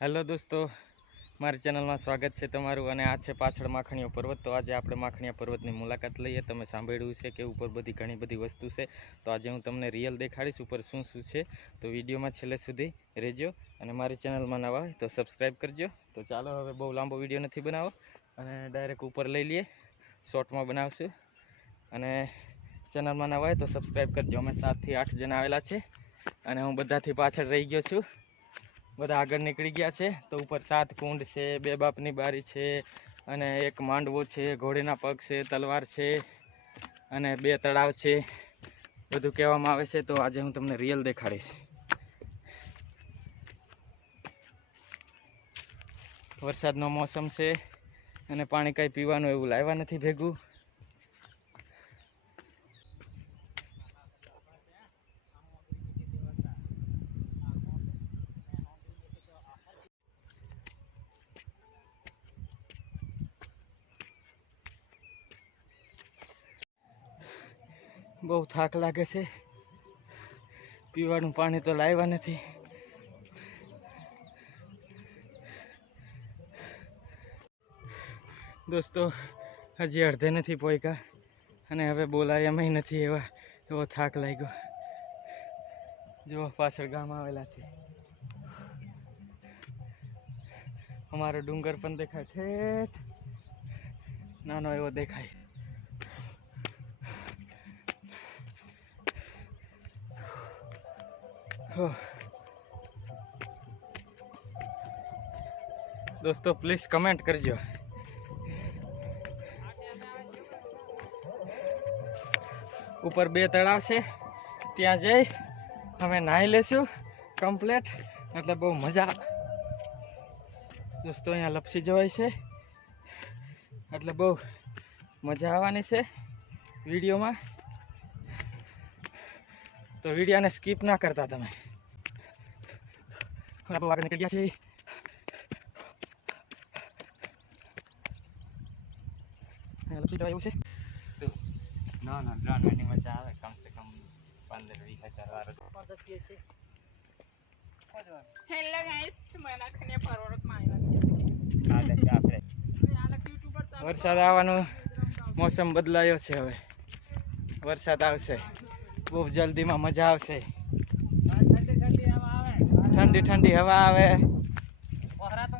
Hello દોસ્તો, મારી ચેનલમાં સ્વાગત છે તમારું. અને આ છે પાછળ માખણીયો પર્વત. તો આજે આપણે માખણીયા પર્વતની મુલાકાત લઈએ. તમે સાંભળ્યું છે કે ઉપર ઘણી બધી વસ્તુ છે. તો આજે હું તમને રિયલ દેખાડીશ ઉપર શું શું છે. તો વિડીયોમાં છેલ્લે સુધી રહેજો અને મારી ચેનલમાં નવા હોય તો સબસ્ક્રાઈબ કરજો. તો ચાલો હવે બહુ લાંબો વિડીયો નથી બનાવો અને ડાયરેક્ટ ઉપર લઈ લઈએ. શોર્ટમાં બનાવશું. અને ચેનલમાં નવા હોય તો સબસ્ક્રાઈબ કરજો. અમે 7 થી 8 જણા આવેલા છે અને હું બધાથી પાછળ રહી ગયો છું. બધા આગળ નીકળી ગયા છે. તો ઉપર 7 કુંડ છે, 2 બાપની બારી છે અને એક માંડવો છે, ઘોડીના પગ છે, તલવાર છે અને 2 તળાવ છે. બધું કહેવામાં આવે છે. તો આજે હું તમને રિયલ દેખાડીશ. વરસાદનો મોસમ છે અને પાણી કાંઈ પીવાનું એવું લાવ્યા નથી ભેગું. બહુ થાક લાગે છે. પીવાનું પાણી તો લાવ્યા નથી. દોસ્તો, હજી અડધે નથી પહોંચ્યા અને હવે બોલાય એમ નથી. એવો થાક લાગ્યો. જો પાછળ ગામ આવેલા છે. અમારો ડુંગર પણ દેખાય, ઠેઠ નાનો એવો દેખાય. દોસ્તો પ્લીઝ કમેન્ટ કરજો. ઉપર 2 તળાવ છે, ત્યાં જઈ અમે નાહી લેશું કમ્પ્લેટ. એટલે બહુ મજા. દોસ્તો અહીંયા લપસી જવાય છે એટલે બહુ મજા આવવાની છે વિડીયોમાં. તો વિડીયોને સ્કીપ ના કરતા તમે. બહુ આગળ નીકળી ગયા છે. લપસી જવાય એવું છે. ના ડ્રોન વેડિંગ મજા આવે. કમસે કમ 15-20 હજાર હેલો ગાઈસ, માખણીયા પર્વતમાં આવ્યા છે. વરસાદ આવવાનું મોસમ બદલાયો છે. હવે વરસાદ આવશે બહુ જલ્દીમાં. મજા આવશે. ઠંડી ઠંડી હવા આવે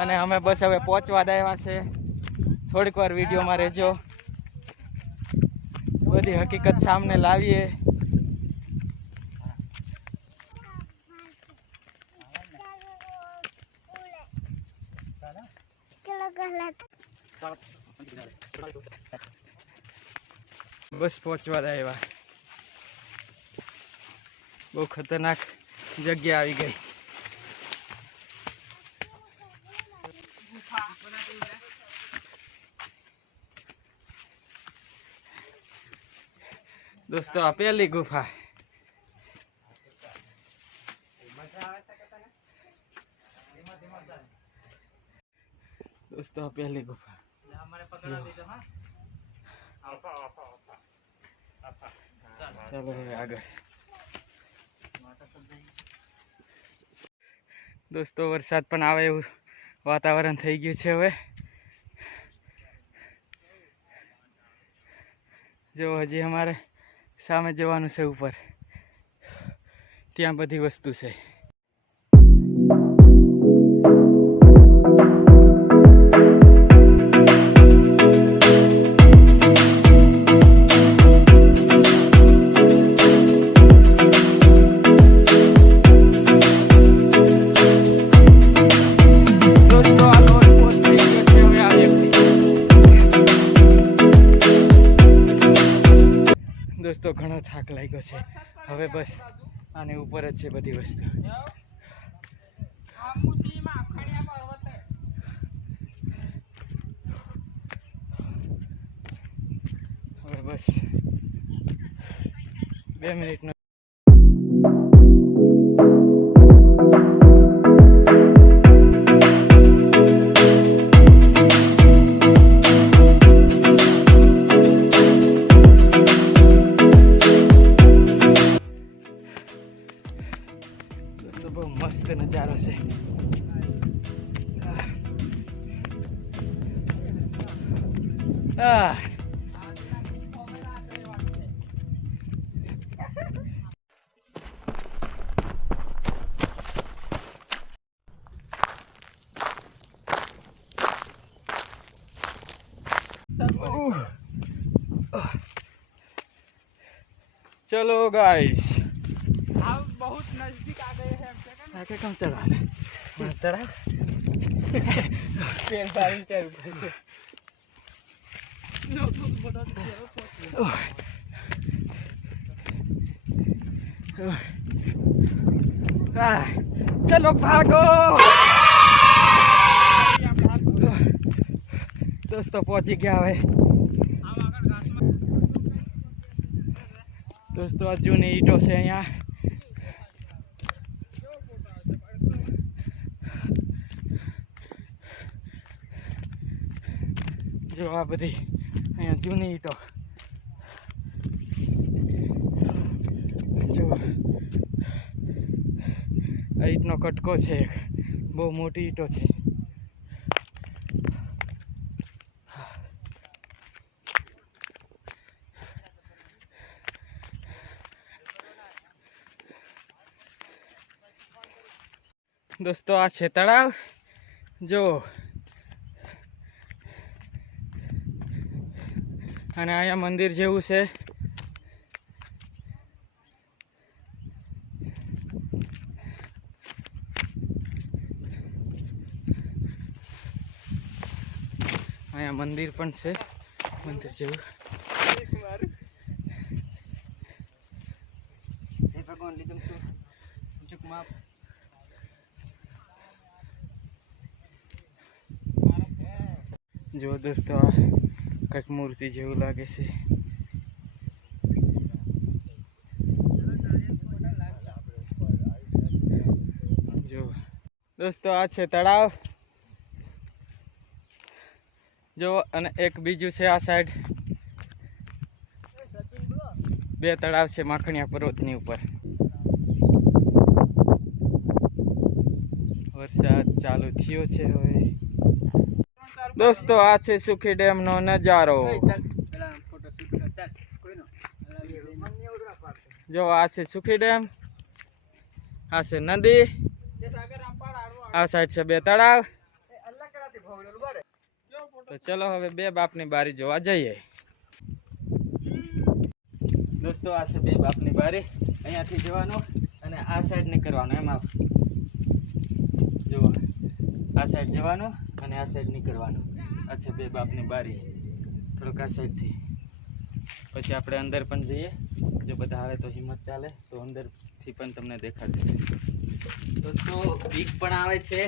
અને અમે બસ હવે પહોંચવા આવ્યા છે. થોડીક વાર વિડીયોમાં રહેજો. બધી હકીકત સામે લાવીએ. બસ પહોંચવા આવ્યા. બહુ ખતરનાક જગ્યા આવી ગઈ. દોસ્તો આ પહેલી ગુફા. દોસ્તો આ પહેલી ગુફા. ચાલો હવે આગળ. દોસ્તો વરસાદ પણ આવે એવું વાતાવરણ થઈ ગયું છે. હવે જો હજી અમારે સામે જવાનું છે ઉપર. ત્યાં બધી વસ્તુ છે. દોસ્તો ઘણો થાક લાગ્યો છે. હવે બસ આની ઉપર જ છે બધી વસ્તુ. હવે બસ 2 મિનિટનો. બહુ મસ્ત નજારો છે. આહ. चलो गाइस हम बहुत नजदीक आ गए हैं आके कम चढ़ा वहाँ चढ़ा पेड़ बारी चल बसे लोग बता दो आह, चलो भागो दोस्तों पहुंची गया है दोस्तों हजू ની ઈટો છે અહીંયા જો આ બધી અહીંયા જૂની ઈટો જો આ ઈટનો કટકો છે બહુ મોટી ઈટો છે दोस्तों आ છે તળાવ જો અને અહીંયા મંદિર જેવું છે અહીંયા મંદિર પણ છે મંદિર જેવું ભગવાન લીધું ચૂક માપ જો દોસ્તો આ કંઈક મૂર્તિ જેવું લાગે છે જો દોસ્તો આ છે તળાવ જો અને એક બીજું છે આ સાઈડ બે તળાવ છે માખણીયા પર્વતની ઉપર વરસાદ ચાલુ થયો છે હવે दोस्तों आ છે સુખી ડેમ નો નજારો જો આ છે સુખી ડેમ આ છે નદી આ સાઈડ છે બે તળાવ તો ચલો હવે બે બાપની બારી જોવા જઈએ દોસ્તો આ છે બે બાપની બારી અહીંયાથી જવાનું અને આ સાઈડ નીકળવાનું એમાં જો આ સાઈડ જવાનું અને આ સાઈડ નીકળવાનું આ છે બે બાપની બારી થોડુંક આ સાઈડથી પછી આપણે અંદર પણ જઈએ જો બધા આવે તો હિંમત ચાલે તો અંદરથી પણ તમને દેખાડશે દોસ્તો બીક પણ આવે છે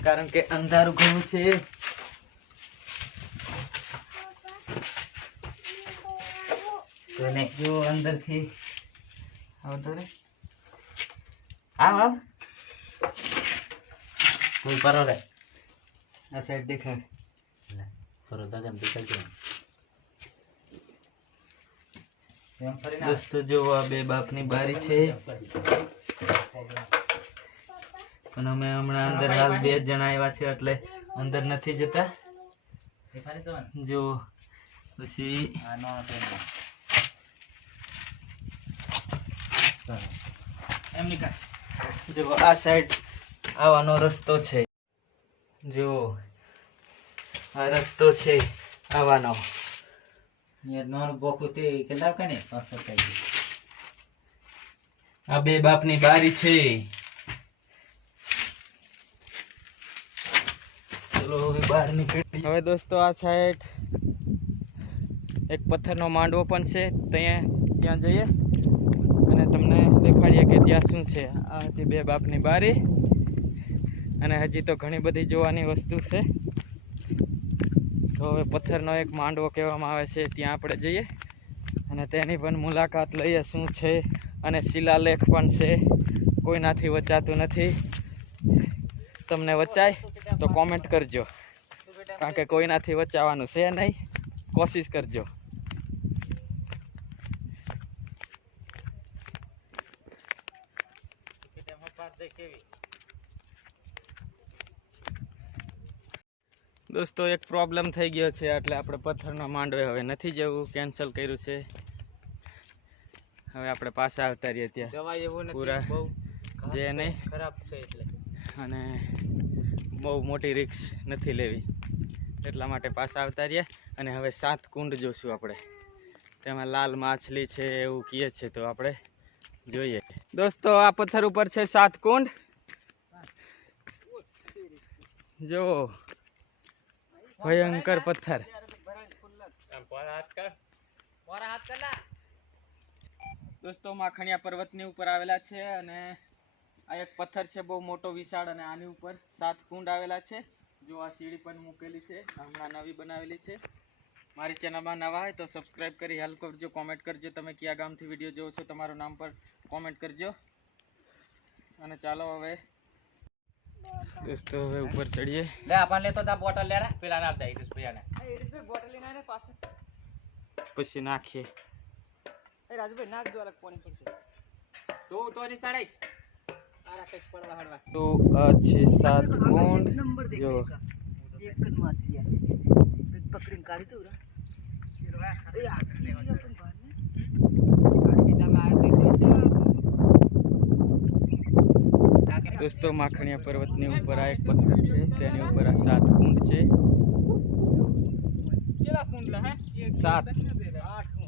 કારણ કે અંધારું ઘણું છે જો અંદરથી આવતો રે આવ કોઈ પરો રે આ સાઈડ દેખાડ પરો દાદા દેખાડ દોસ્તો જો આ બે બાપની બારી છે પણ અમે હમણાં અંદર હાલ બે જણા આવ્યા છે એટલે અંદર નથી જતા જો પછી જો આ સાઈડ આવવાનો રસ્તો છે જો આ રસ્તો છે આવવાનો આ બે બાપની બારી છે ચલો હવે બહાર નીકળી હવે દોસ્તો આ સાઈડ એક પથ્થરનો માંડવો પણ છે ત્યાં જઈએ અને તમને દેખાડીએ કે ત્યાં શું છે આ હતી બે બાપની બારી અને હજી તો ઘણી બધી જોવાની વસ્તુ છે તો હવે પથ્થરનો એક માંડવો કહેવામાં આવે છે ત્યાં આપણે જઈએ અને તેની પણ મુલાકાત લઈએ શું છે અને શિલાલેખ પણ છે કોઈનાથી વચાતું નથી તમને વચાય તો કોમેન્ટ કરજો કારણ કે કોઈનાથી વચાવવાનું છે નહીં કોશિશ કરજો દોસ્તો એક પ્રોબ્લેમ થઈ ગયો છે એટલે આપણે પથ્થરના માંડવે હવે નથી જવું, કેન્સલ કર્યું છે. હવે આપણે પાછા આવતા રહીએ ત્યાં જવાય એવું નથી, પૂરા બહુ જે નહીં ખરાબ છે એટલે. અને બહુ મોટી રિક્સ નથી લેવી એટલા માટે પાછા આવતા રહીએ. અને હવે 7 કુંડ જોશું આપણે, તેમાં લાલ માછલી છે એવું કહે છે, તો આપણે જોઈએ. દોસ્તો આ પથ્થર ઉપર છે 7 કુંડ. જો ભયંકર પથ્થર. દોસ્તો માખણિયા પર્વતની ઉપર આવેલા છે અને આ એક પથ્થર છે બહુ મોટો વિશાળ, અને આની ઉપર 7 કુંડ આવેલા છે. જો આ સીડી પણ મૂકેલી છે, હમણાં નવી બનાવેલી છે. મારી ચેનલમાં નવા હોય તો સબસ્ક્રાઈબ કરી હેલ્પ કરજો, કોમેન્ટ કરજો તમે કયા ગામથી વિડીયો જોવો છો, તમારું નામ પર કોમેન્ટ કરજો. અને ચાલો હવે દોસ્તો હવે ઉપર ચડીએ. લે આપણ લેતો તા બોટલ લે રે પેલા ના દઈ દઈશ ભૈયાને. એ રીસ બોટલ લઈને આને પાછો. પછી નાખીએ. એ રાજુભાઈ નાખ દો અલગ પાણી પડશે. તો ની ચડાઈ. આરા કઈક પડવા હડવા. તો આ છે 7 કુંડ. જો એક જ માછલી આ. પકડીને કાઢી દઉં રા. એ આ પણ બહાર ને. દોસ્તો માખણિયા પર્વતની ઉપર આ એક પથ્થર છે, તેની ઉપર આ 7 કુંડ છે. કેટલા કુંડલા હે? 7. 8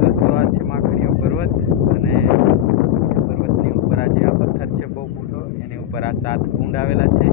દોસ્તો આ છે માખણિયા પર્વત, અને પર્વતની ઉપર આ જે આ પથ્થર છે બહુ મોટો, એની ઉપર આ 7 કુંડ આવેલા છે.